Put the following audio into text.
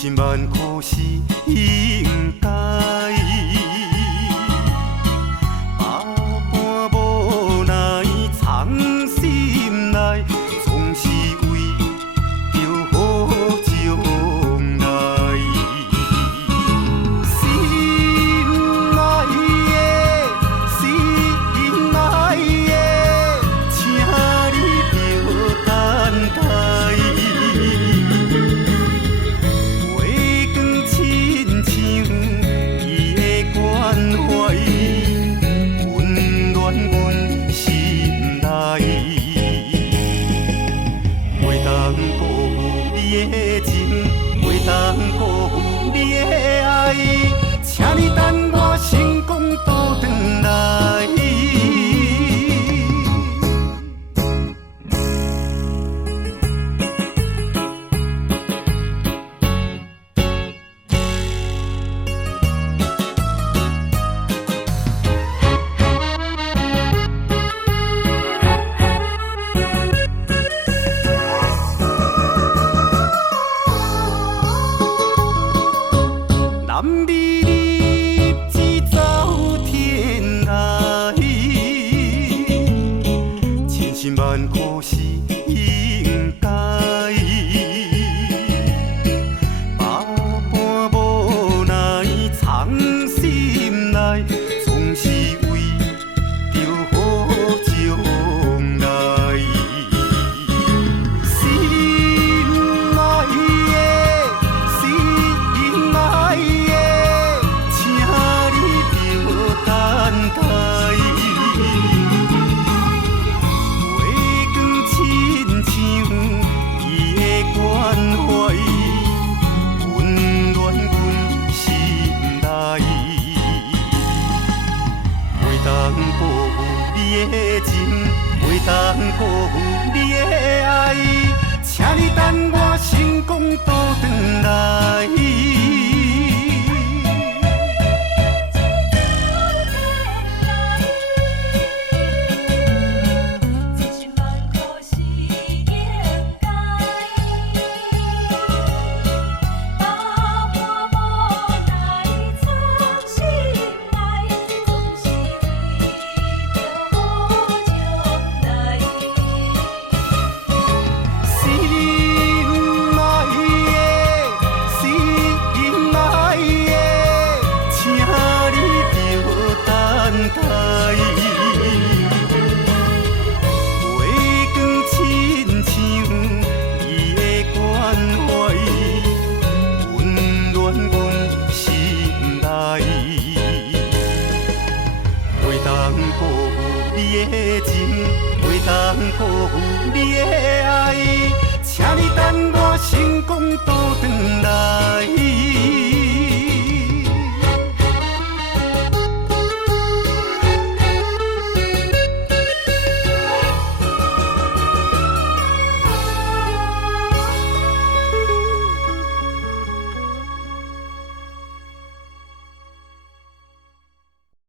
千万苦是应该，百般无奈藏心内，总是为着好将来。心爱的，心爱的，请你着等待。请你等我成功倒转来。男儿立志走天涯，千辛万苦是应该，百般无奈藏心内，总是为着好将来。心爱的，心爱的，请你着等待。月光亲像伊的关怀，温暖阮心内。袂当辜负你的情，袂当辜负你的爱，请你等我成功倒转来。袂当辜负你的爱，请你等我成功倒